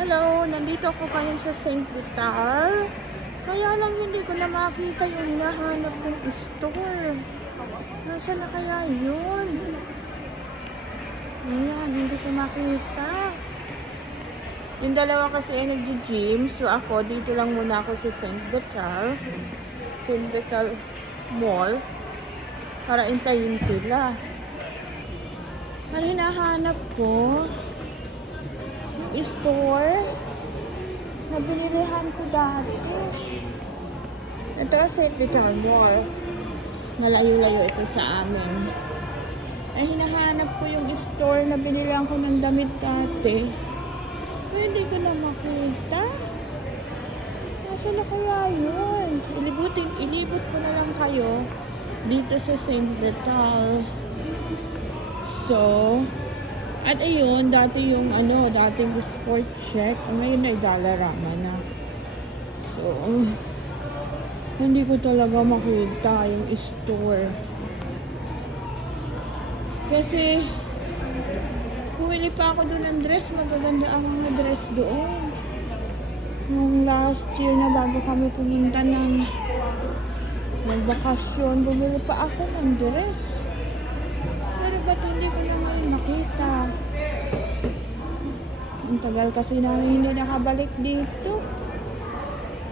Hello, nandito ako ngayon sa St. Vital. Kaya lang hindi ko na makita yung hinahanap kong store. Nasaan na kaya yun? Ayan, hindi ko makita. Yung dalawa kasi ay nag-gym. So ako, dito lang muna ako sa St. Vital. St. Vital Mall. Para intayin sila. Ang hinahanap ko store na binilihan ko dati. Ito ang St. Vital Mall. Malayo-layo ito sa amin. Ay hinahanap ko yung store na binilihan ko ng damit dati. Pero hindi ko na makita. Nasaan na kaya yun? Ilibot ko na lang kayo dito sa St. Vital. So, at ayun, dati yung dating sport check, ngayon ay Dollarama na. So, hindi ko talaga makita yung store. Kasi, pumili pa ako doon ng dress, magaganda ang mga dress doon. Nung last year na bago kami pumunta ng bakasyon, bumili pa ako ng dress. Pero ba't hindi ko na ngayon nakita? Ang tagal kasi namin hindi nakabalik dito.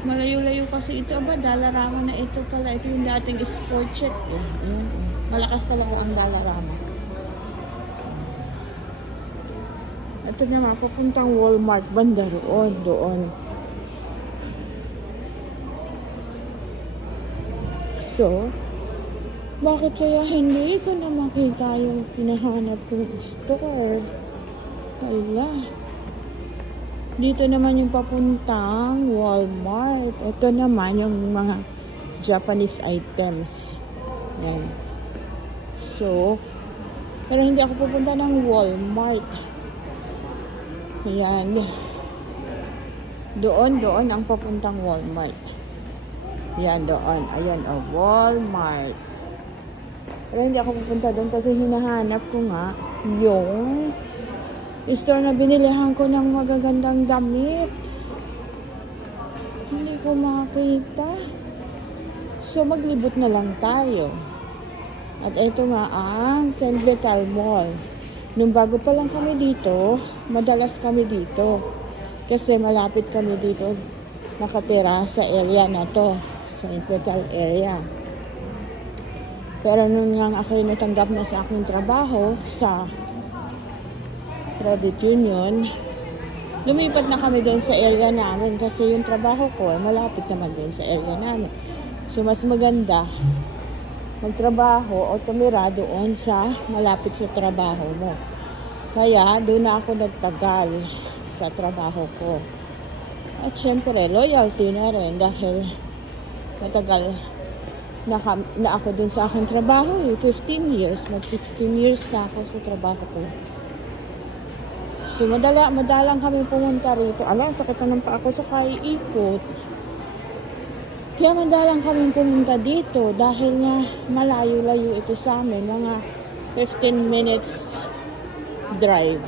Malayo-layo kasi ito. Aba, Dollarama na ito pala. Ito yung dating sport check eh. Ayan, eh. Malakas talaga ang Dollarama. Ito naman, papuntang Walmart banda doon. So, bakit kaya hindi ko na makita yung pinahanap kong store? Wala. Dito naman yung papuntang Walmart. Ito naman yung mga Japanese items. Yan. So, pero hindi ako pupunta ng Walmart. Ayan. Doon ang papuntang Walmart. Yan, doon. Ayan, Walmart. Pero hindi ako pupunta doon kasi hinahanap ko nga yung store na binilihan ko ng magagandang damit. Hindi ko makita. So, maglibot na lang tayo. At ito nga ang St. Vital Mall. Nung bago pa lang kami dito, madalas kami dito. Kasi malapit kami dito nakatira sa area na to. St. Vital area. Pero nung nga ako natanggap na sa aking trabaho sa credit union, lumipat na kami doon sa area namin kasi yung trabaho ko ay malapit naman doon sa area namin. So, mas maganda magtrabaho o tumira doon sa malapit sa trabaho mo. Kaya, doon na ako nagtagal sa trabaho ko. At syempre, loyalty na rin dahil matagal na ako dun sa aking trabaho. 15 years. Mag-16 years na ako sa trabaho ko. So, madalang kami pumunta rito. Ala, sakit na ng paa ko sa kaiikot. Kaya madalang kami pumunta dito dahil nga malayo-layo ito sa amin. Mga 15 minutes drive.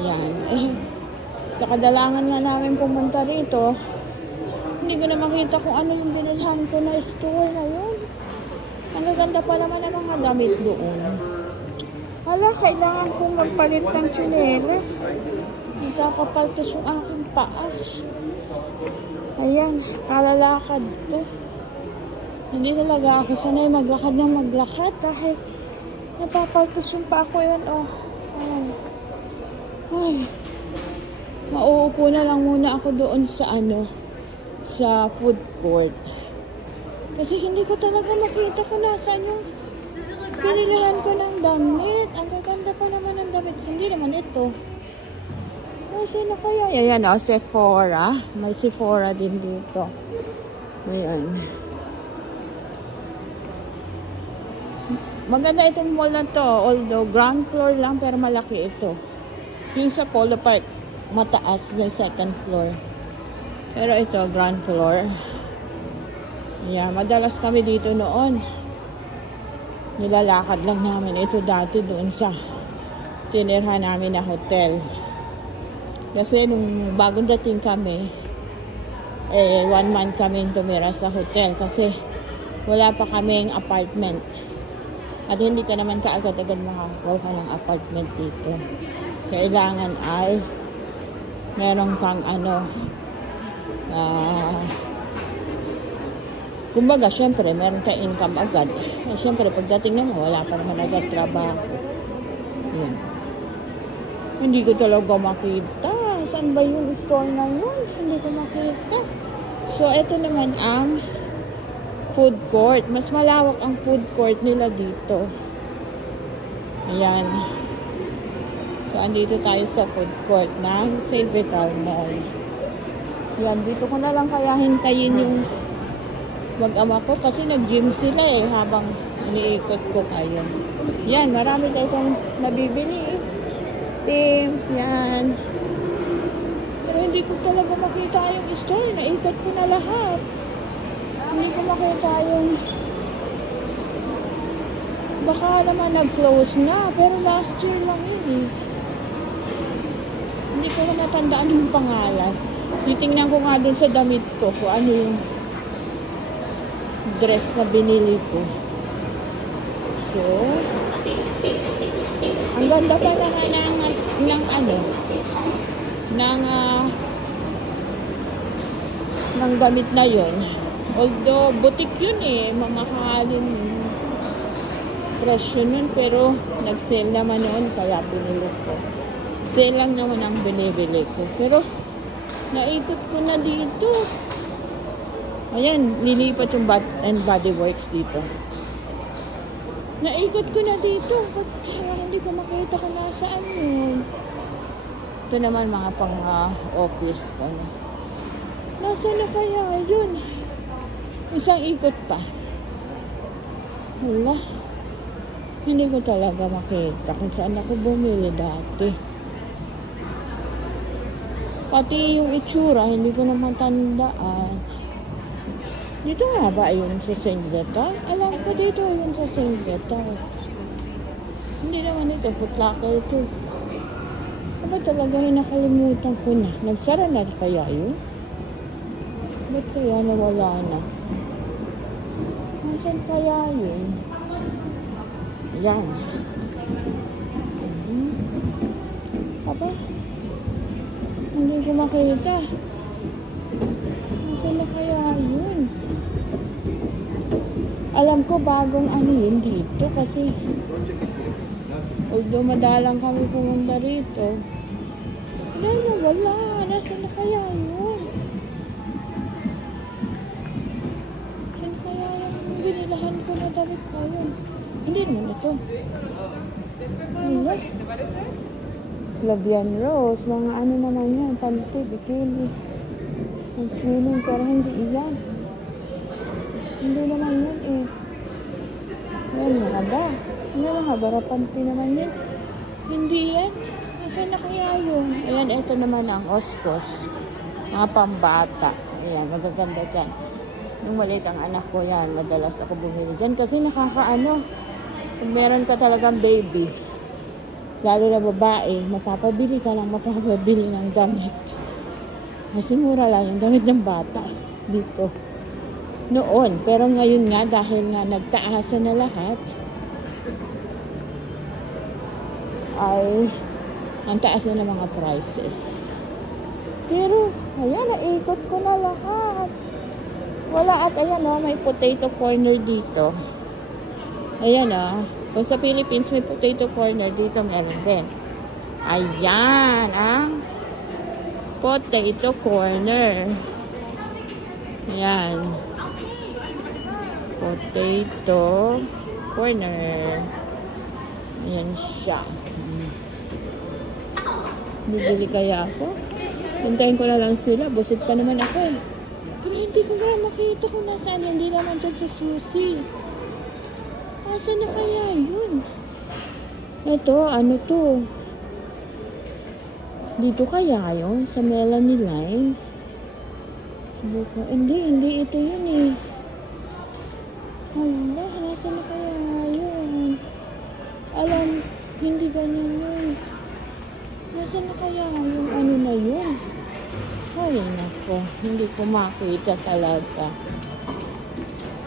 Ayan. Sa kadalangan nga namin pumunta rito, hindi ko na makita kung ano yung binilhan ko na store na yun. Ang gaganda pa naman ang mga damit doon. Hala, kailangan kong magpalit ng tsinelas. Nagkakapaltos yung aking paa. Ayan, kalalakad to. Hindi talaga ako sanay maglakad ng maglakad dahil napapaltos yung paa ko yun. Oh, ay, mauupo na lang muna ako doon sa sa food court. Kasi hindi ko talaga makita kung nasaan yung pinilihan ko ng damit. Ang gaganda pa naman ng damit. Hindi naman ito. Sino kaya? Ayan, Sephora. May Sephora din dito. Ayan. Maganda itong mall na to. Although ground floor lang, pero malaki ito. Yung sa Polo Park, mataas. May second floor. Pero ito, ground floor. Yeah, madalas kami dito noon. Nilalakad lang namin ito dati doon sa tinirhan namin na hotel. Kasi nung bagong dating kami, 1 month kami tumira sa hotel kasi wala pa kaming apartment. At hindi ka naman kaagad-agad makakakuha ng apartment dito. Kailangan ay meron kang kumbaga, syempre, meron ka income agad. Syempre, pagdating naman, wala pa naman agad trabaho. Yun. Hindi ko talaga makita. Saan ba yung store na yun? Hindi ko makita. So, ito naman ang food court. Mas malawak ang food court nila dito. Ayan. So, andito tayo sa food court ng St. Vital Mall. Ayan, dito ko na lang kaya hintayin yung mag-ama ko kasi nag-gym sila habang iniikot ko kayo. Yan, marami tayong nabibili Teams, yan. Pero hindi ko talaga makita yung store. Naikot ko na lahat. Hindi ko makita yung baka naman nag-close na. Pero last year lang yun Hindi ko na natandaan yung pangalan. Titingnan ko nga dun sa damit ko kung ano yung dress na binili ko. So, ang ganda pa naman ng gamit na yon. Although, butik yun mamahalin presyo nun, pero nag-sale naman noon, kaya binili ko. Sale lang naman ang binibili ko. Pero, naikot ko na dito. Ayan, lilipat yung Bath and Body Works dito. Naikot ko na dito. Ba't hindi ko makita kung nasaan yun? Ito naman mga pang-office. Nasaan na kaya yun? Isang ikot pa. Wala. Hindi ko talaga makita kung saan ako bumili dati. Pati yung itsura, hindi ko naman tandaan. Dito nga ba yun sa St. Vital? Alam ko dito yun sa St. Vital. Hindi naman ito, Foot Locker ito. Aba talaga nakalimutan ko na. Nagsara na kaya yun? Ba't kaya nawala na? Nasaan kaya yun? Yan. Aba, hindi ko makita. Nasaan na kaya yun? Alam ko bagong yun dito kasi although madalang kami pumunta rito. Wala. Nasaan na kaya yun? Saan kaya yung binilahan ko na damit ko yun? Hindi naman ito. Wala. Labian Rose. Mga naman yan. Panty, bikini. Ang swimming. Pero hindi iyan. Hindi naman yun Yan, nakaba. Ano lang, habarapanti naman yun. Hindi yan. Nasaan na kaya yun? Ayan, ito naman ang Oscos. Mga pambata. Ayan, magaganda dyan. Nung maliit ang anak ko yan, madalas ako bumili dyan. Kasi kung meron ka talagang baby, lalo na babae, mapapabili ng damit. Kasi mura lang yung damit ng bata dito. Noon, pero ngayon nga, dahil nga nagtaasan na lahat, ay ang taas na ng mga prices. Pero, ayan, naikot ko na lahat. Wala at ayan may potato corner dito. Ayan kung sa Philippines may potato corner, dito meron din. Ayan, ang potato corner. Ayan. Potato corner. Ayan siya. Bibili kaya ako? Hintayin ko na lang sila. Busit pa naman ako Pero hindi ko nga makita kung nasaan. Hindi naman dyan sa susi. Nasaan na kaya yun? Ito, to? Dito kaya yun? Sa Melanie Line? Subukan. Hindi ito yun Hala, nasaan na kaya yun? Alam, hindi ganyan yun. Nasaan na kaya yung na yun? Ay, nako. Hindi ko makita talaga.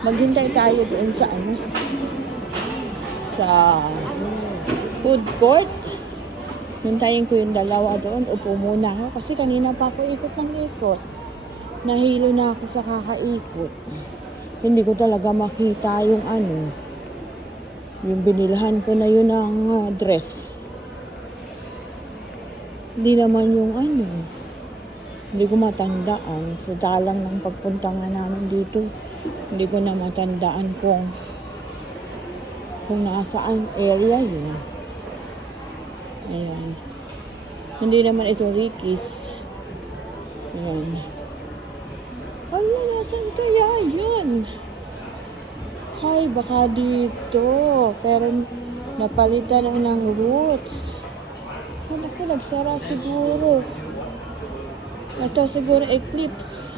Maghintay tayo doon sa ano? Sa food court. Hintayin ko yung dalawa doon. Upo muna ako. Kasi kanina pa ako ikot ng ikot. Nahilo na ako sa kakaikot. Hindi ko talaga makita yung ano. Yung binilhan ko na yun ng dress. Hindi naman yung ano. Hindi ko matandaan. Sa dalang ng pagpunta nga namin dito. Hindi ko na matandaan kung nasaan area yun. Ayan. Hindi naman ito Ricky's. Ayan. Ayun, nasan kaya yun? Ay, baka dito. Pero napalitan na ng roots. Ano ko, nagsara siguro. Ito siguro eclipse.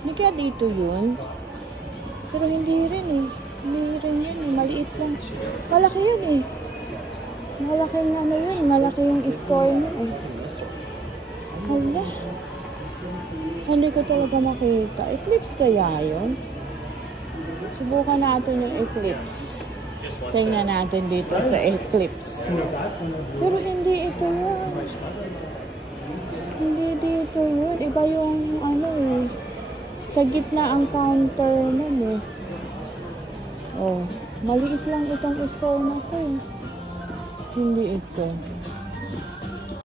Hindi kaya dito yun? Pero hindi rin eh. Hindi rin yun eh. Maliit lang. Malaki yun eh. Malaki yung ano yun. Malaki yung store niya eh. Hala. Hindi ko talaga makita. Eclipse kaya yun? Subukan natin yung eclipse. Tingnan natin dito sa eclipse. Pero hindi ito yun. Hindi dito yun. Iba yung ano eh. Sa gitna ang counter nun eh. Oh, maliit lang itong store na to eh. Hindi ito.